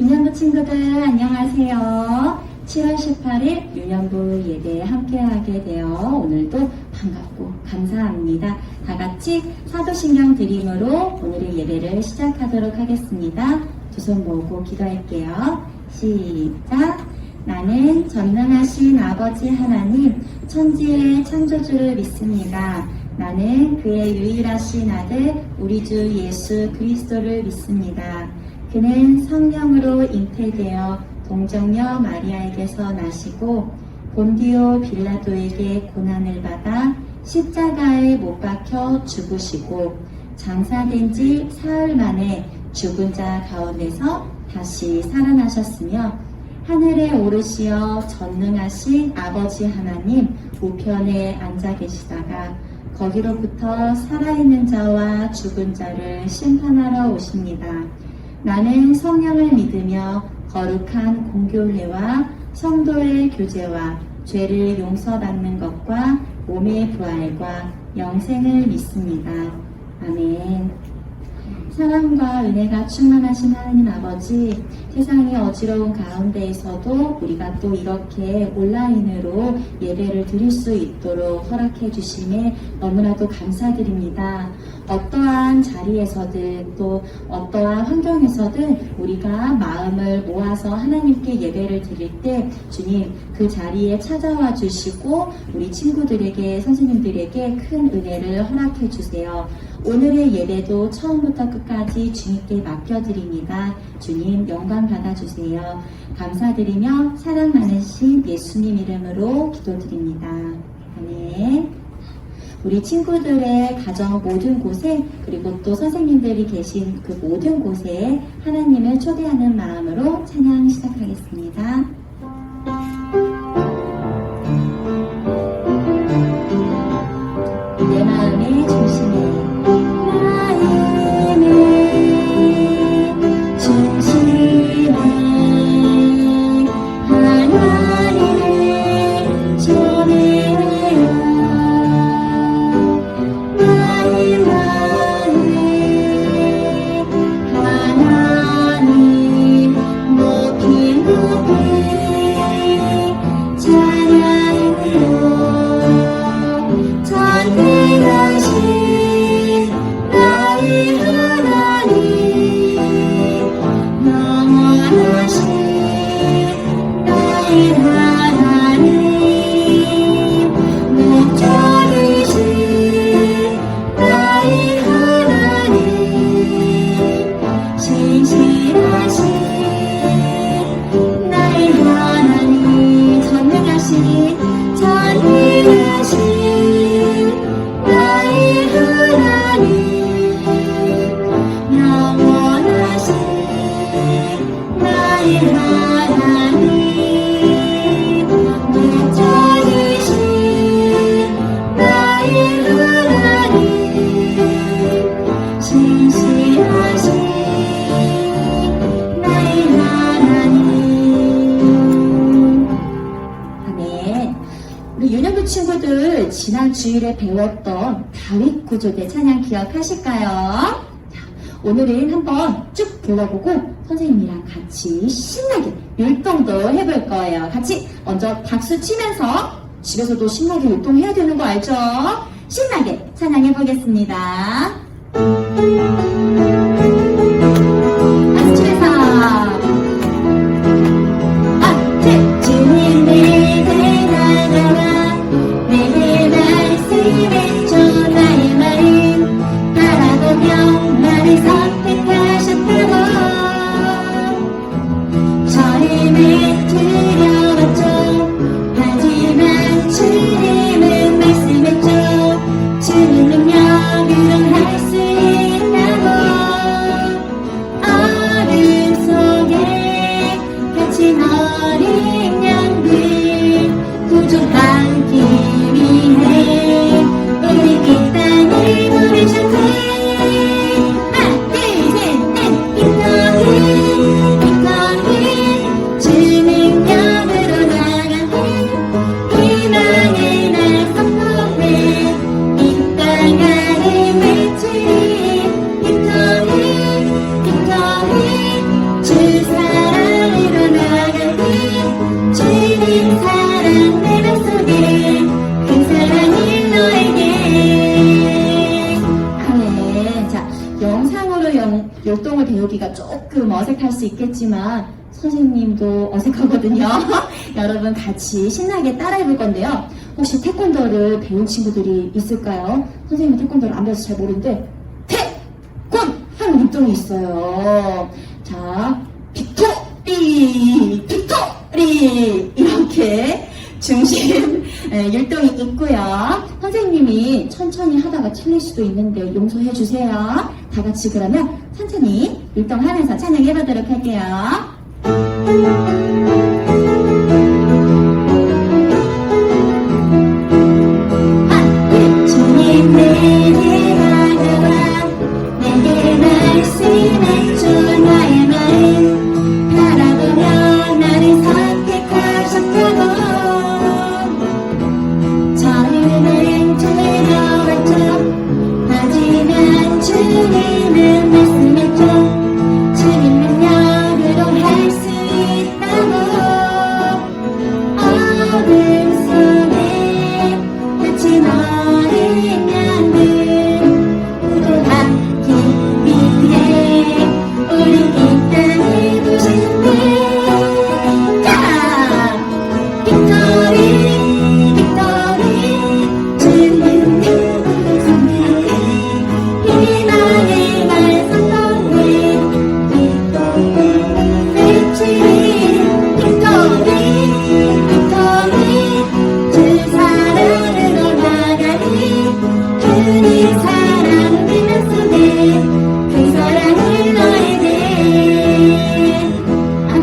유년부 친구들 안녕하세요. 7월 18일 유년부 예배에 함께하게 되어 오늘도 반갑고 감사합니다. 다 같이 사도신경 드림으로 오늘의 예배를 시작하도록 하겠습니다. 두 손 모으고 기도할게요. 시작! 나는 전능하신 아버지 하나님 천지의 창조주를 믿습니다. 나는 그의 유일하신 아들 우리 주 예수 그리스도를 믿습니다. 그는 성령으로 잉태되어 동정녀 마리아에게서 나시고 본디오 빌라도에게 고난을 받아 십자가에 못 박혀 죽으시고 장사된 지 사흘 만에 죽은 자 가운데서 다시 살아나셨으며 하늘에 오르시어 전능하신 아버지 하나님 우편에 앉아 계시다가 거기로부터 살아있는 자와 죽은 자를 심판하러 오십니다. 나는 성령을 믿으며 거룩한 공교회와 성도의 교제와 죄를 용서받는 것과 몸의 부활과 영생을 믿습니다. 아멘. 사랑과 은혜가 충만하신 하나님 아버지, 세상의 어지러운 가운데에서도 우리가 또 이렇게 온라인으로 예배를 드릴 수 있도록 허락해 주심에 너무나도 감사드립니다. 어떠한 자리에서든 또 어떠한 환경에서든 우리가 마음을 모아서 하나님께 예배를 드릴 때 주님 그 자리에 찾아와 주시고 우리 친구들에게 선생님들에게 큰 은혜를 허락해 주세요. 오늘의 예배도 처음부터 끝까지 주님께 맡겨드립니다. 주님 영광 받아주세요. 감사드리며 사랑 많으신 예수님 이름으로 기도드립니다. 아멘. 우리 친구들의 가정 모든 곳에 그리고 또 선생님들이 계신 그 모든 곳에 하나님을 초대하는 마음으로 찬양 시작하겠습니다. 내 마음의 중심에 지난 주일에 배웠던 다윗 구조대 찬양 기억하실까요? 자, 오늘은 한번 쭉 불러보고 선생님이랑 같이 신나게 율동도 해볼 거예요. 같이 먼저 박수 치면서 집에서도 신나게 율동해야 되는 거 알죠? 신나게 찬양해 보겠습니다. 박수 치면서 주님의 대단하와 나의 마음 바라보며 나를 선택하셨다고 저림을 두려웠죠. 하지만 주님은 말씀했죠. 주는 능력으로 할 수 있다고 율동을 배우기가 조금 어색할 수 있겠지만 선생님도 어색하거든요. 여러분 같이 신나게 따라해볼 건데요. 혹시 태권도를 배운 친구들이 있을까요? 선생님은 태권도를 안 배워서 잘 모르는데 태권! 하는 율동이 있어요. 자, 빅토리! 빅토리! 이렇게 중심 율동이 있고요. 선생님이 천천히 하다가 틀릴 수도 있는데 용서해 주세요. 다 같이 그러면 천천히 율동하면서 찬양해 보도록 할게요. 주님 내게 다가와 내게 말씀해줘 나의 마음 바라보며 나를 선택하셨다고 저는 두려웠죠 하지만 주님은 말씀했죠 주님 능력으로 할 수 있다고 어둠 속에 갇힌 어린 양들 구조하기 위해 우리 이 땅에 부르시는데 자! 빅토리 빅토리 주님 능력으로 희망의 말씀동에 빅토리 빅토리 주 사랑으로 나가니 주님 사랑 믿음 속에 그 사랑을 너에게 아멘.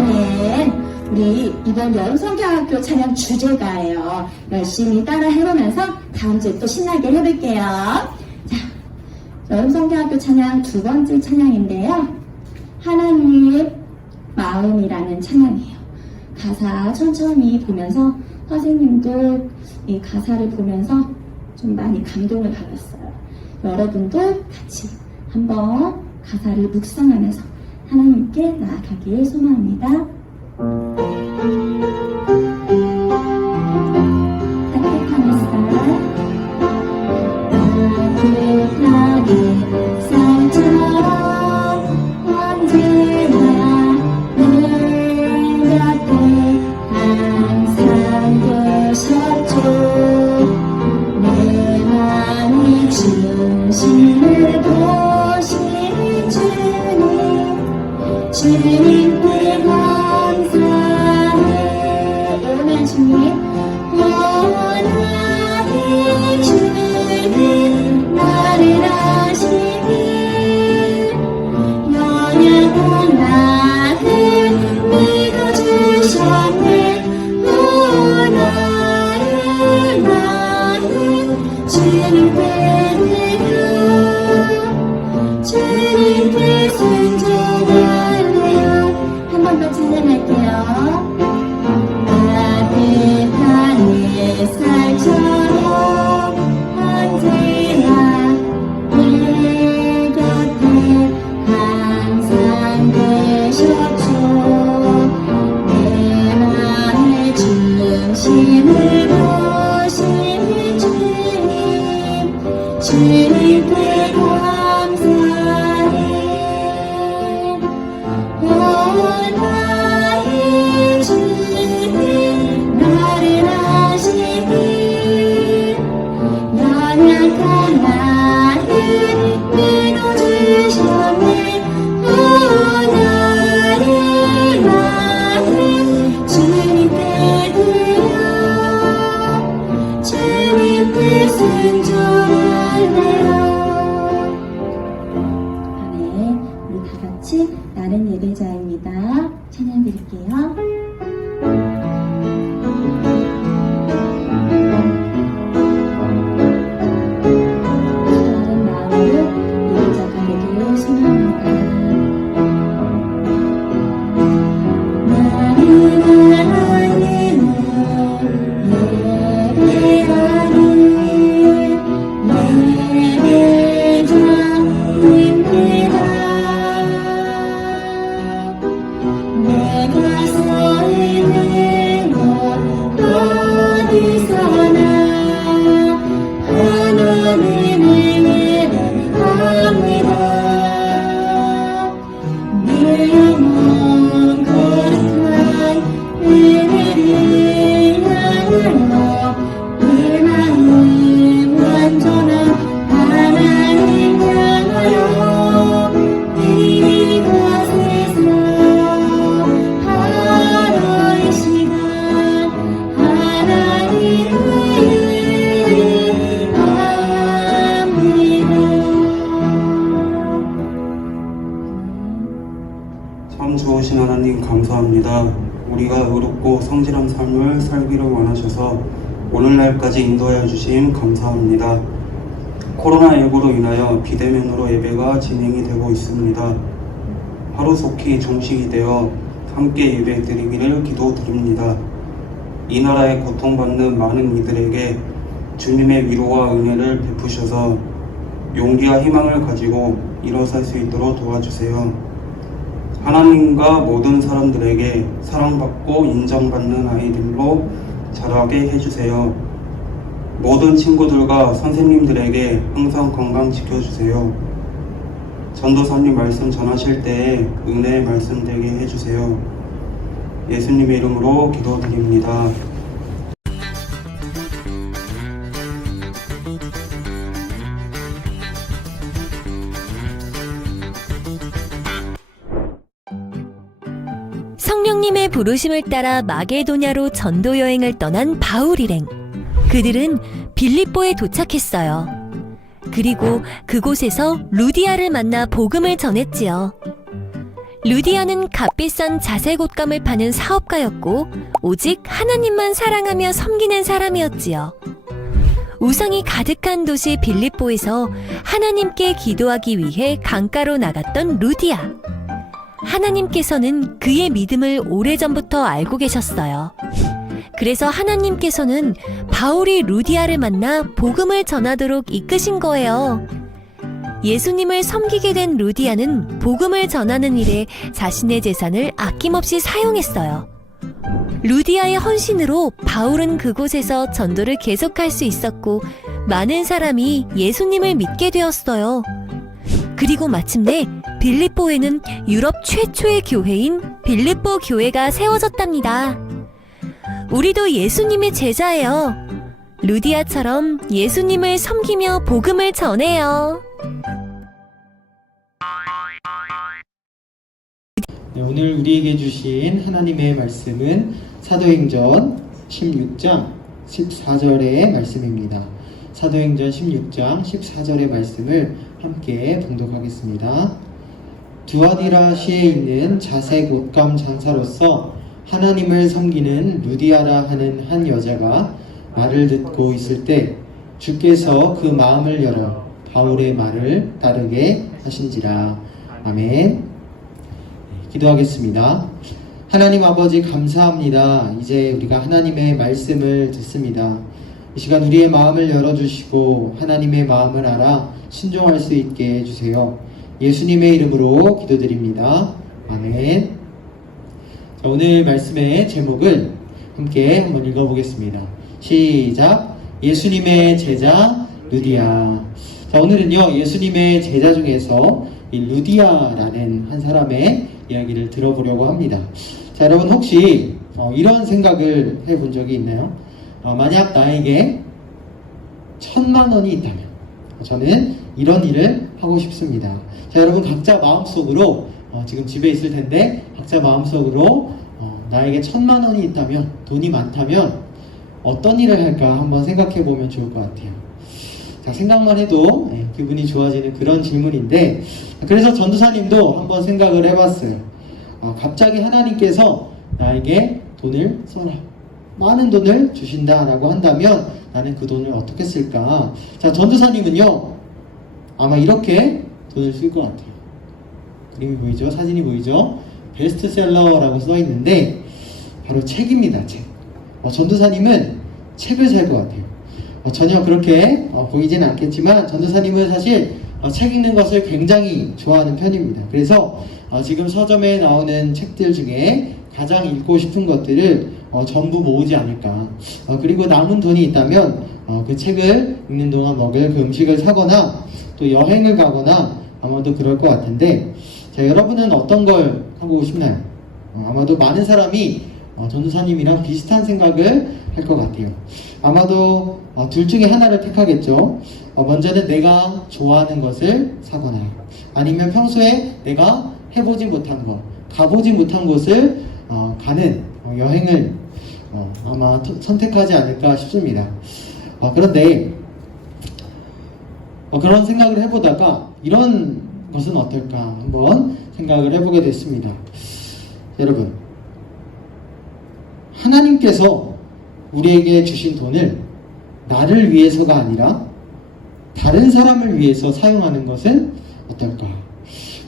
우리 이번 여름성경학교 찬양 주제가예요. 열심히 따라 해보면서 다음 주에 또 신나게 해볼게요. 자, 여름성경학교 찬양 두 번째 찬양인데요. 하나님의 마음이라는 찬양이에요. 가사 천천히 보면서 선생님도 이 가사를 보면서 좀 많이 감동을 받았어요. 여러분도 같이 한번 가사를 묵상하면서 하나님께 나아가길 소망합니다. 따뜻한 햇살 따뜻한 햇살처럼 언제나 내 곁에 항상 계셨죠 내 맘의 중심을 보시는 주님께 감사해 오면 주님 원하는 주님 나를 아시니 연약한 나를 믿어주셨네 나를 주님께 드려 주님께 순종할래요 한 번 더 찬양할게요 따뜻한 햇살처럼 언제나 내 곁에 항상 계셨죠 내 맘의 중심을 보시는 주님께 감사해 원하는 주님 나를 아시니 연약한 나를 믿어주셨네 나를 주님께 드려 주님께 순종할래요 아멘 우리 다같이 나는 예배자입니다 찬양 드릴게요 다른 마음으로 예배자가 되길 소망합니다 나는 하나님을 예배하는 예배자입니다 내가 참 좋으신 하나님 감사합니다. 우리가 의롭고 성실한 삶을 살기를 원하셔서 오늘날까지 인도하여 주심 감사합니다. 코로나19로 인하여 비대면으로 예배가 진행이 되고 있습니다. 하루속히 종식이 되어 함께 예배 드리기를 기도드립니다. 이 나라에 고통받는 많은 이들에게 주님의 위로와 은혜를 베푸셔서 용기와 희망을 가지고 일어설 수 있도록 도와주세요. 하나님과 모든 사람들에게 사랑받고 인정받는 아이들로 자라게 해주세요. 모든 친구들과 선생님들에게 항상 건강 지켜주세요. 전도사님 말씀 전하실 때에 은혜의 말씀 되게 해주세요. 예수님의 이름으로 기도드립니다. 성령님의 부르심을 따라 마게도냐로 전도 여행을 떠난 바울 일행. 그들은 빌립보에 도착했어요. 그리고 그곳에서 루디아를 만나 복음을 전했지요. 루디아는 값비싼 자색 옷감을 파는 사업가였고 오직 하나님만 사랑하며 섬기는 사람이었지요. 우상이 가득한 도시 빌립보에서 하나님께 기도하기 위해 강가로 나갔던 루디아. 하나님께서는 그의 믿음을 오래전부터 알고 계셨어요. 그래서 하나님께서는 바울이 루디아를 만나 복음을 전하도록 이끄신 거예요. 예수님을 섬기게 된 루디아는 복음을 전하는 일에 자신의 재산을 아낌없이 사용했어요. 루디아의 헌신으로 바울은 그곳에서 전도를 계속할 수 있었고 많은 사람이 예수님을 믿게 되었어요. 그리고 마침내 빌립보에는 유럽 최초의 교회인 빌립보 교회가 세워졌답니다. 우리도 예수님의 제자예요. 루디아처럼 예수님을 섬기며 복음을 전해요. 네, 오늘 우리에게 주신 하나님의 말씀은 사도행전 16장 14절의 말씀입니다. 사도행전 16장 14절의 말씀을 함께 봉독하겠습니다. 두아디라시에 있는 자색 옷감 장사로서 하나님을 섬기는 루디아라 하는 한 여자가 말을 듣고 있을 때 주께서 그 마음을 열어 바울의 말을 따르게 하신지라. 아멘. 기도하겠습니다. 하나님 아버지 감사합니다. 이제 우리가 하나님의 말씀을 듣습니다. 이 시간 우리의 마음을 열어주시고 하나님의 마음을 알아 순종할 수 있게 해주세요. 예수님의 이름으로 기도드립니다. 아멘. 자, 오늘 말씀의 제목을 함께 한번 읽어보겠습니다. 시작. 예수님의 제자 루디아. 자, 오늘은요 예수님의 제자 중에서 이 루디아라는 한 사람의 이야기를 들어보려고 합니다. 자, 여러분 혹시 이런 생각을 해본 적이 있나요? 만약 나에게 1,000만 원이 있다면 저는 이런 일을 하고 싶습니다. 자, 여러분 각자 마음속으로 지금 집에 있을 텐데 각자 마음속으로 나에게 1,000만 원이 있다면, 돈이 많다면 어떤 일을 할까 한번 생각해 보면 좋을 것 같아요. 자, 생각만 해도 기분이 좋아지는 그런 질문인데, 그래서 전도사님도 한번 생각을 해봤어요. 갑자기 하나님께서 나에게 돈을 써라, 많은 돈을 주신다라고 한다면 나는 그 돈을 어떻게 쓸까? 자, 전도사님은요 아마 이렇게 돈을 쓸 것 같아요. 그림이 보이죠? 사진이 보이죠? 베스트셀러라고 써 있는데 바로 책입니다. 책. 전도사님은 책을 살 것 같아요. 전혀 그렇게 보이진 않겠지만 전도사님은 사실 책 읽는 것을 굉장히 좋아하는 편입니다. 그래서 지금 서점에 나오는 책들 중에 가장 읽고 싶은 것들을 전부 모으지 않을까. 그리고 남은 돈이 있다면 그 책을 읽는 동안 먹을 그 음식을 사거나 또 여행을 가거나 아마도 그럴 것 같은데, 자, 여러분은 어떤 걸 하고 싶나요? 아마도 많은 사람이 전도사님이랑 비슷한 생각을 할 것 같아요. 아마도 둘 중에 하나를 택하겠죠. 먼저는 내가 좋아하는 것을 사거나 아니면 평소에 내가 해보지 못한 것, 가보지 못한 곳을 가는 여행을 아마 선택하지 않을까 싶습니다. 그런데 그런 생각을 해보다가 이런 것은 어떨까 한번 생각을 해보게 됐습니다. 여러분, 하나님께서 우리에게 주신 돈을 나를 위해서가 아니라 다른 사람을 위해서 사용하는 것은 어떨까?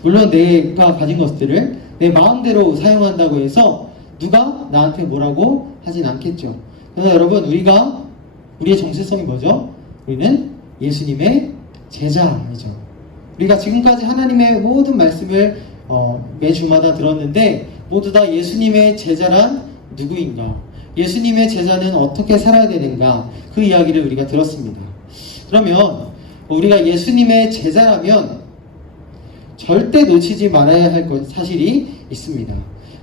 물론 내가 가진 것들을 내 마음대로 사용한다고 해서 누가 나한테 뭐라고 하진 않겠죠. 그래서 여러분, 우리의 정체성이 뭐죠? 우리는 예수님의 제자이죠. 우리가 지금까지 하나님의 모든 말씀을 매주마다 들었는데 모두 다 예수님의 제자란 누구인가? 예수님의 제자는 어떻게 살아야 되는가? 그 이야기를 우리가 들었습니다. 그러면 우리가 예수님의 제자라면 절대 놓치지 말아야 할 사실이 있습니다.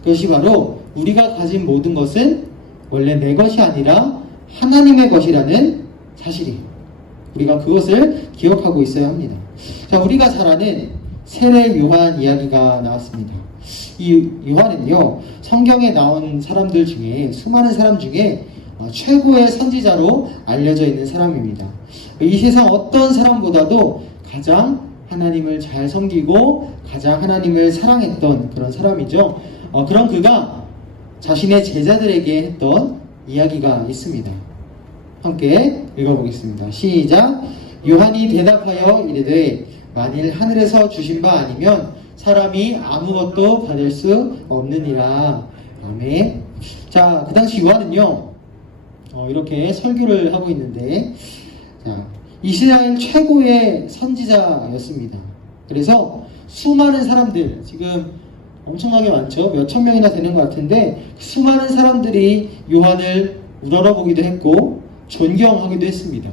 그것이 바로 우리가 가진 모든 것은 원래 내 것이 아니라 하나님의 것이라는 사실이에요. 우리가 그것을 기억하고 있어야 합니다. 자, 우리가 잘 아는 세례 요한 이야기가 나왔습니다. 이 요한은요, 성경에 나온 사람들 중에, 수많은 사람 중에 최고의 선지자로 알려져 있는 사람입니다. 이 세상 어떤 사람보다도 가장 하나님을 잘 섬기고 가장 하나님을 사랑했던 그런 사람이죠. 그런 그가 자신의 제자들에게 했던 이야기가 있습니다. 함께 읽어보겠습니다. 시작. 요한이 대답하여 이르되 만일 하늘에서 주신 바 아니면 사람이 아무것도 받을 수 없느니라. 아멘. 자, 그 당시 요한은요, 이렇게 설교를 하고 있는데, 자, 이스라엘 최고의 선지자였습니다. 그래서 수많은 사람들, 지금 엄청나게 많죠? 몇천 명이나 되는 것 같은데, 수많은 사람들이 요한을 우러러보기도 했고 존경하기도 했습니다.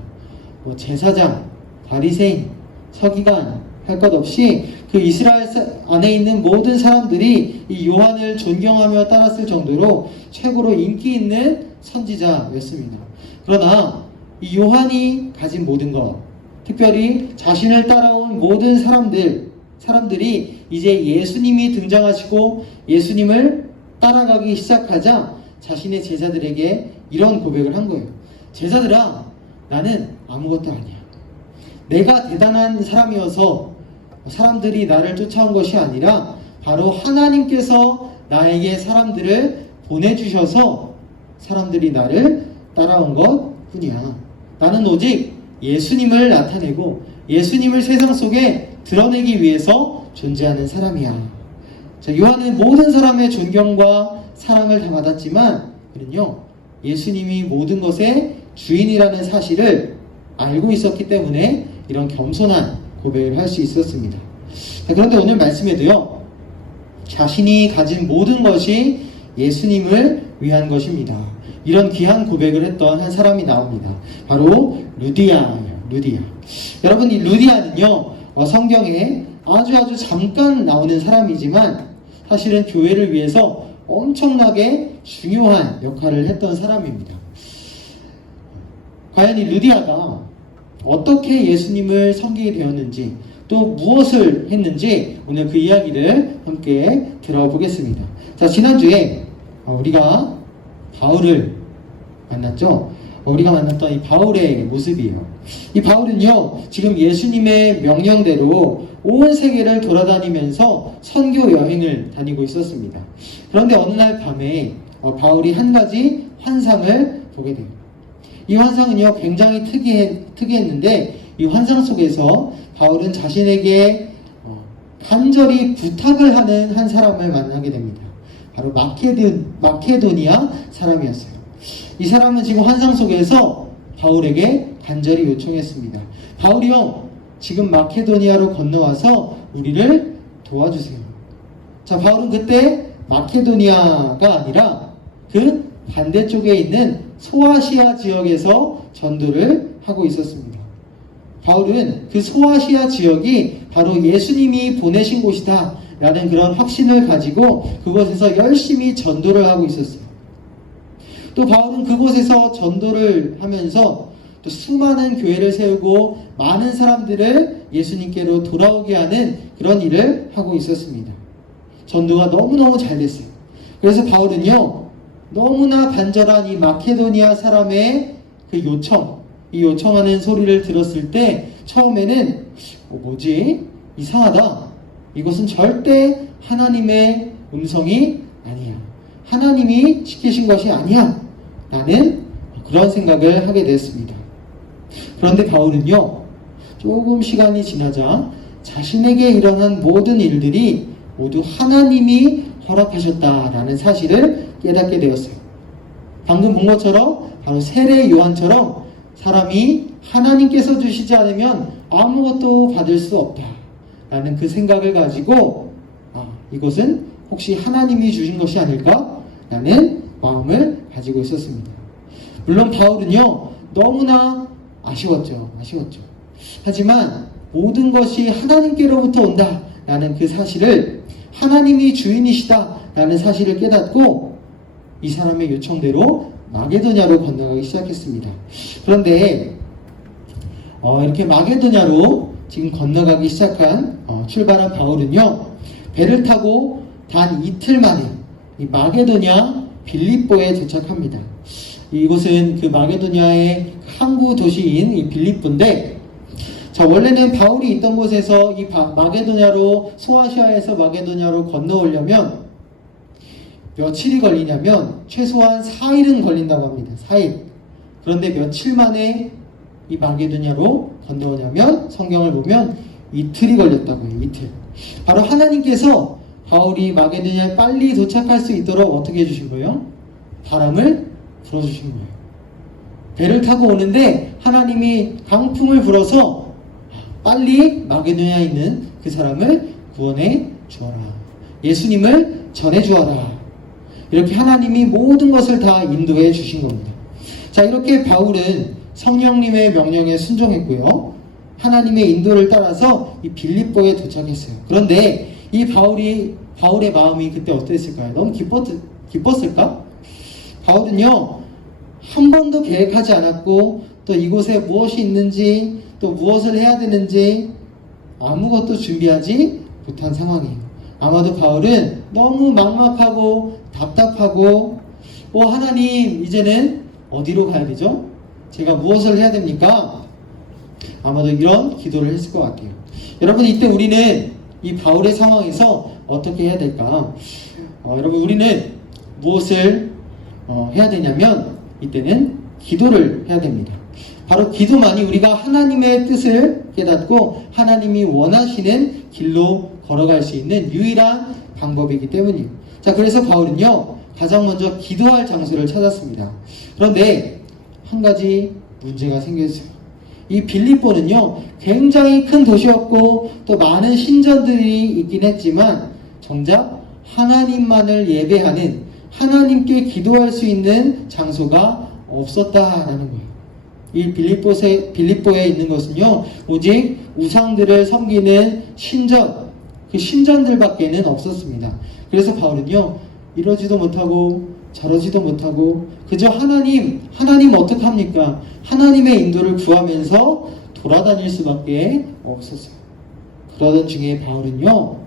제사장, 바리새인, 서기관 할 것 없이 그 이스라엘 안에 있는 모든 사람들이 이 요한을 존경하며 따랐을 정도로 최고로 인기 있는 선지자였습니다. 그러나 이 요한이 가진 모든 것, 특별히 자신을 따라온 모든 사람들이 이제 예수님이 등장하시고 예수님을 따라가기 시작하자 자신의 제자들에게 이런 고백을 한 거예요. 제자들아, 나는 아무것도 아니야. 내가 대단한 사람이어서 사람들이 나를 쫓아온 것이 아니라 바로 하나님께서 나에게 사람들을 보내주셔서 사람들이 나를 따라온 것 뿐이야. 나는 오직 예수님을 나타내고 예수님을 세상 속에 드러내기 위해서 존재하는 사람이야. 자, 요한은 모든 사람의 존경과 사랑을 다 받았지만 그는요, 예수님이 모든 것의 주인이라는 사실을 알고 있었기 때문에 이런 겸손한 고백을 할 수 있었습니다. 자, 그런데 오늘 말씀에도요, 자신이 가진 모든 것이 예수님을 위한 것입니다. 이런 귀한 고백을 했던 한 사람이 나옵니다. 바로 루디아예요. 루디아. 여러분, 이 루디아는요, 성경에 아주 잠깐 나오는 사람이지만 사실은 교회를 위해서 엄청나게 중요한 역할을 했던 사람입니다. 과연 이 루디아가 어떻게 예수님을 섬기게 되었는지 또 무엇을 했는지 오늘 그 이야기를 함께 들어보겠습니다. 자, 지난주에 우리가 바울을 만났죠. 우리가 만났던 이 바울의 모습이에요. 이 바울은요, 지금 예수님의 명령대로 온 세계를 돌아다니면서 선교 여행을 다니고 있었습니다. 그런데 어느 날 밤에 바울이 한 가지 환상을 보게 돼요. 이 환상은요, 굉장히 특이했는데 이 환상 속에서 바울은 자신에게 간절히 부탁을 하는 한 사람을 만나게 됩니다. 바로 마케도니아 사람이었어요. 이 사람은 지금 환상 속에서 바울에게 간절히 요청했습니다. 바울이요, 지금 마케도니아로 건너와서 우리를 도와주세요. 자, 바울은 그때 마케도니아가 아니라 그 반대쪽에 있는 소아시아 지역에서 전도를 하고 있었습니다. 바울은 그 소아시아 지역이 바로 예수님이 보내신 곳이다 라는 그런 확신을 가지고 그곳에서 열심히 전도를 하고 있었어요. 또 바울은 그곳에서 전도를 하면서 또 수많은 교회를 세우고 많은 사람들을 예수님께로 돌아오게 하는 그런 일을 하고 있었습니다. 전도가 너무너무 잘 됐어요. 그래서 바울은요, 너무나 간절한 이 마케도니아 사람의 그 이 요청하는 소리를 들었을 때 처음에는 뭐지? 이상하다. 이것은 절대 하나님의 음성이 아니야. 하나님이 시키신 것이 아니야 라는 그런 생각을 하게 되었습니다. 그런데 바울은요, 조금 시간이 지나자 자신에게 일어난 모든 일들이 모두 하나님이 허락하셨다라는 사실을 깨닫게 되었어요. 방금 본 것처럼 바로 세례 요한처럼 사람이 하나님께서 주시지 않으면 아무것도 받을 수 없다라는 그 생각을 가지고 이것은 혹시 하나님이 주신 것이 아닐까라는 마음을 가지고 있었습니다. 물론 바울은요, 너무나 아쉬웠죠. 하지만 모든 것이 하나님께로부터 온다라는 그 사실을, 하나님이 주인이시다라는 사실을 깨닫고 이 사람의 요청대로 마게도냐로 건너가기 시작했습니다. 그런데 이렇게 마게도냐로 지금 건너가기 시작한 출발한 바울은요, 배를 타고 단 이틀 만에 이 마게도냐 빌립보에 도착합니다. 이곳은 그 마게도냐의 항구 도시인 이 빌립보인데, 자, 원래는 바울이 있던 곳에서 이 마게도냐로, 소아시아에서 마게도냐로 건너오려면 며칠이 걸리냐면 최소한 4일은 걸린다고 합니다. 4일. 그런데 며칠 만에 이 마게도냐로 건너오냐면 성경을 보면 이틀이 걸렸다고 해요. 이틀. 바로 하나님께서 바울이 마게도냐에 빨리 도착할 수 있도록 어떻게 해주신 거예요? 바람을 불어주신 거예요. 배를 타고 오는데 하나님이 강풍을 불어서 빨리 마게도냐에 있는 그 사람을 구원해 주어라. 예수님을 전해 주어라. 이렇게 하나님이 모든 것을 다 인도해 주신 겁니다. 자, 이렇게 바울은 성령님의 명령에 순종했고요, 하나님의 인도를 따라서 이 빌립보에 도착했어요. 그런데 이 바울의 마음이 그때 어땠을까요? 너무 기뻤을까? 바울은요, 한 번도 계획하지 않았고, 또 이곳에 무엇이 있는지, 또 무엇을 해야 되는지 아무것도 준비하지 못한 상황이에요. 아마도 바울은 너무 막막하고 답답하고, 하나님, 이제는 어디로 가야 되죠? 제가 무엇을 해야 됩니까? 아마도 이런 기도를 했을 것 같아요. 여러분, 이때 우리는 이 바울의 상황에서 어떻게 해야 될까? 여러분, 우리는 무엇을 해야 되냐면 이때는 기도를 해야 됩니다. 바로 기도만이 우리가 하나님의 뜻을 깨닫고 하나님이 원하시는 길로 걸어갈 수 있는 유일한 방법이기 때문이에요. 자, 그래서 바울은요, 가장 먼저 기도할 장소를 찾았습니다. 그런데 한 가지 문제가 생겼어요. 이 빌립보는요, 굉장히 큰 도시였고 또 많은 신전들이 있긴 했지만 정작 하나님만을 예배하는, 하나님께 기도할 수 있는 장소가 없었다라는 거예요. 이 빌립보에 있는 것은요, 오직 우상들을 섬기는 신전, 그 신전들밖에는 없었습니다. 그래서 바울은요, 이러지도 못하고 저러지도 못하고 그저 하나님 어떡합니까? 하나님의 인도를 구하면서 돌아다닐 수밖에 없었어요. 그러던 중에 바울은요,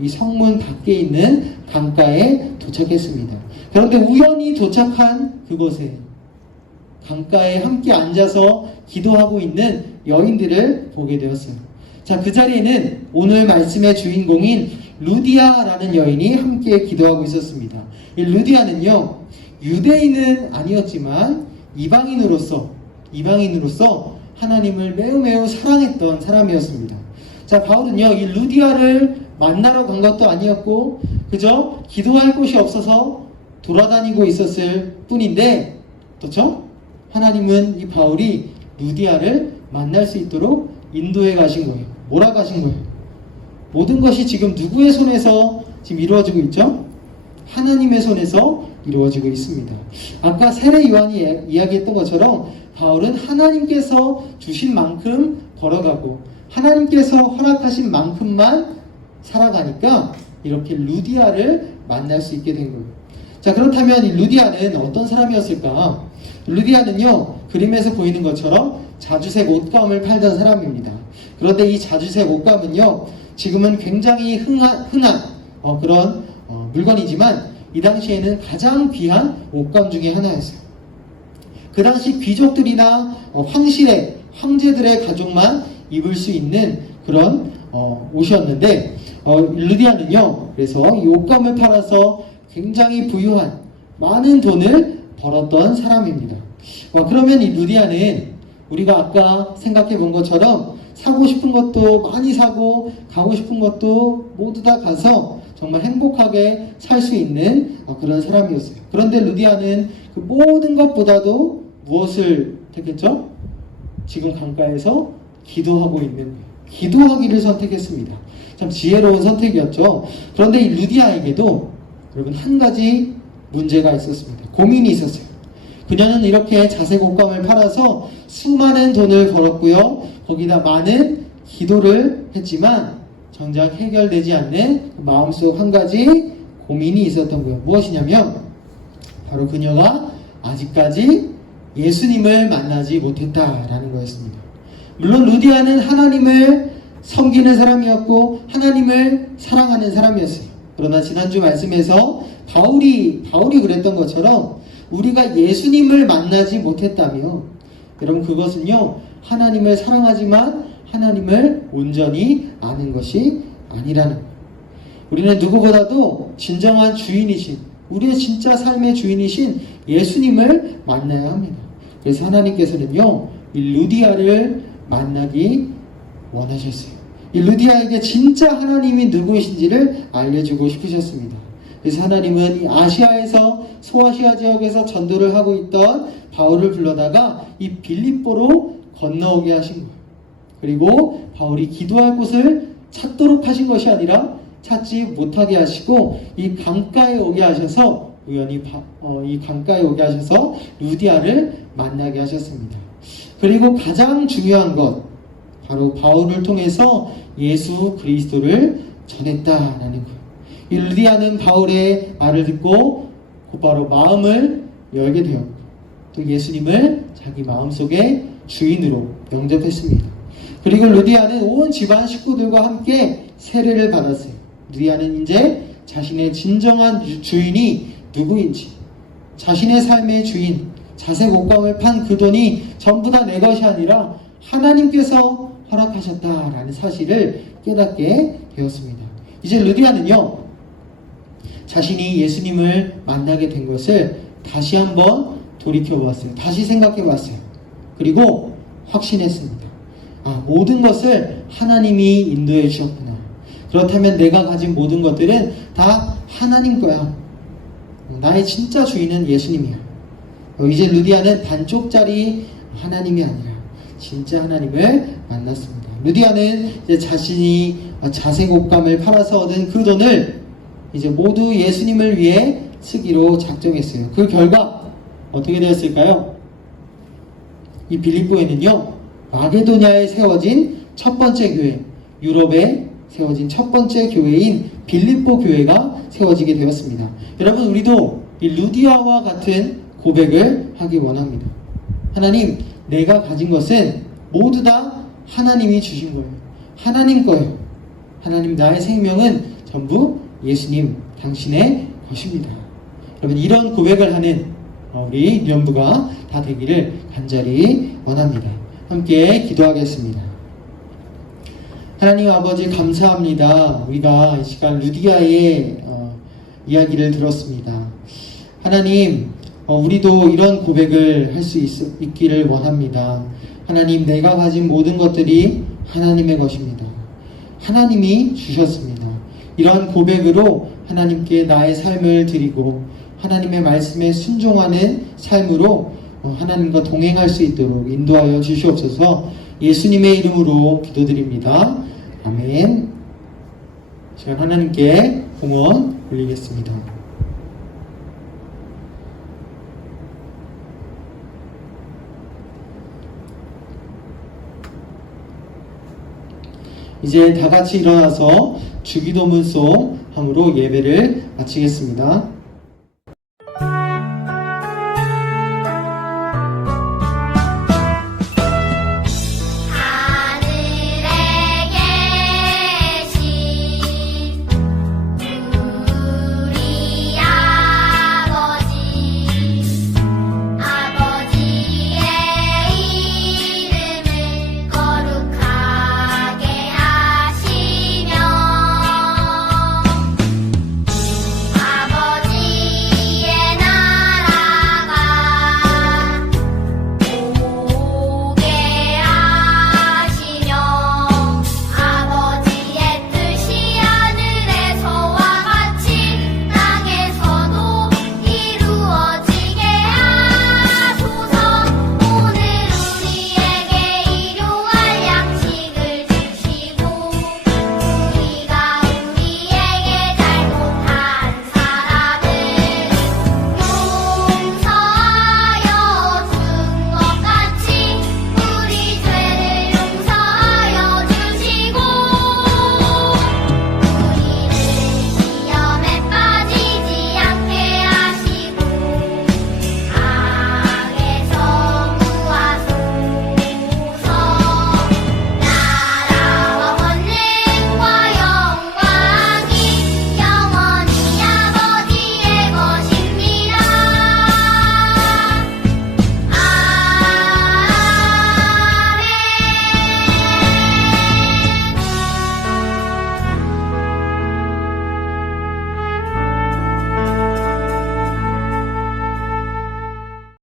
이 성문 밖에 있는 강가에 도착했습니다. 그런데 우연히 도착한 그곳에 강가에 함께 앉아서 기도하고 있는 여인들을 보게 되었어요. 자, 그 자리에는 오늘 말씀의 주인공인 루디아라는 여인이 함께 기도하고 있었습니다. 이 루디아는요, 유대인은 아니었지만 이방인으로서 하나님을 매우 사랑했던 사람이었습니다. 자, 바울은요, 이 루디아를 만나러 간 것도 아니었고 그저 기도할 곳이 없어서 돌아다니고 있었을 뿐인데, 그렇죠? 하나님은 이 바울이 루디아를 만날 수 있도록 인도해 가신 거예요. 몰아가신 거예요. 모든 것이 지금 누구의 손에서 지금 이루어지고 있죠? 하나님의 손에서 이루어지고 있습니다. 아까 세례 요한이 이야기했던 것처럼 바울은 하나님께서 주신 만큼 걸어가고 하나님께서 허락하신 만큼만 살아가니까 이렇게 루디아를 만날 수 있게 된 거예요. 자, 그렇다면 이 루디아는 어떤 사람이었을까? 루디아는요, 그림에서 보이는 것처럼 자주색 옷감을 팔던 사람입니다. 그런데 이 자주색 옷감은요, 지금은 굉장히 흔한 그런 물건이지만 이 당시에는 가장 귀한 옷감 중에 하나였어요. 그 당시 귀족들이나 황제들의 가족만 입을 수 있는 그런 옷이었는데 루디아는요, 그래서 이 옷감을 팔아서 굉장히 부유한 많은 돈을 벌었던 사람입니다. 그러면 이 루디아는 우리가 아까 생각해 본 것처럼 사고 싶은 것도 많이 사고 가고 싶은 것도 모두 다 가서 정말 행복하게 살 수 있는 그런 사람이었어요. 그런데 루디아는 그 모든 것보다도 무엇을 택했죠? 지금 강가에서 기도하고 있는 거예요. 기도하기를 선택했습니다. 참 지혜로운 선택이었죠. 그런데 이 루디아에게도 여러분 한 가지 문제가 있었습니다. 고민이 있었어요. 그녀는 이렇게 자색옷감을 팔아서 수많은 돈을 벌었고요. 거기다 많은 기도를 했지만 정작 해결되지 않는 그 마음속 한 가지 고민이 있었던 거예요. 무엇이냐면 바로 그녀가 아직까지 예수님을 만나지 못했다라는 거였습니다. 물론 루디아는 하나님을 섬기는 사람이었고 하나님을 사랑하는 사람이었어요. 그러나 지난주 말씀에서 바울이 그랬던 것처럼 우리가 예수님을 만나지 못했다면 여러분 그것은요 하나님을 사랑하지만 하나님을 온전히 아는 것이 아니라는 거예요. 우리는 누구보다도 진정한 주인이신 우리의 진짜 삶의 주인이신 예수님을 만나야 합니다. 그래서 하나님께서는요 이 루디아를 만나기 원하셨어요. 이 루디아에게 진짜 하나님이 누구이신지를 알려주고 싶으셨습니다. 그래서 하나님은 이 아시아에서 소아시아 지역에서 전도를 하고 있던 바울을 불러다가 이 빌립보로 건너오게 하신 거예요. 그리고 바울이 기도할 곳을 찾도록 하신 것이 아니라 찾지 못하게 하시고 이 강가에 오게 하셔서 우연히 이 강가에 오게 하셔서 루디아를 만나게 하셨습니다. 그리고 가장 중요한 것 바로 바울을 통해서 예수 그리스도를 전했다라는 거예요. 이 루디아는 바울의 말을 듣고 곧바로 마음을 열게 되었고 또 예수님을 자기 마음속에 주인으로 영접했습니다. 그리고 루디아는 온 집안 식구들과 함께 세례를 받았어요. 루디아는 이제 자신의 진정한 주인이 누구인지 자신의 삶의 주인 자색 옷감을 판 그 돈이 전부 다 내 것이 아니라 하나님께서 허락하셨다라는 사실을 깨닫게 되었습니다. 이제 루디아는요 자신이 예수님을 만나게 된 것을 다시 한번 돌이켜보았어요. 다시 생각해봤어요. 그리고 확신했습니다. 모든 것을 하나님이 인도해 주셨구나. 그렇다면 내가 가진 모든 것들은 다 하나님 거야. 나의 진짜 주인은 예수님이야. 이제 루디아는 반쪽짜리 하나님이 아니라 진짜 하나님을 만났습니다. 루디아는 이제 자신이 자색 옷감을 팔아서 얻은 그 돈을 이제 모두 예수님을 위해 쓰기로 작정했어요. 그 결과 어떻게 되었을까요? 이 빌립보에는요 마게도냐에 세워진 첫 번째 교회, 유럽에 세워진 첫 번째 교회인 빌립보 교회가 세워지게 되었습니다. 여러분 우리도 이 루디아와 같은 고백을 하기 원합니다. 하나님, 내가 가진 것은 모두 다 하나님이 주신 거예요. 하나님 거예요. 하나님, 나의 생명은 전부 예수님 당신의 것입니다. 여러분 이런 고백을 하는 우리 연부가 다 되기를 간절히 원합니다. 함께 기도하겠습니다. 하나님 아버지 감사합니다. 우리가 이 시간 루디아의 이야기를 들었습니다. 하나님 우리도 이런 고백을 할 수 있기를 원합니다. 하나님 내가 가진 모든 것들이 하나님의 것입니다. 하나님이 주셨습니다. 이러한 고백으로 하나님께 나의 삶을 드리고 하나님의 말씀에 순종하는 삶으로 하나님과 동행할 수 있도록 인도하여 주시옵소서. 예수님의 이름으로 기도드립니다. 아멘. 시간 하나님께 공헌 올리겠습니다. 이제 다 같이 일어나서 주기도문송 함으로 예배를 마치겠습니다.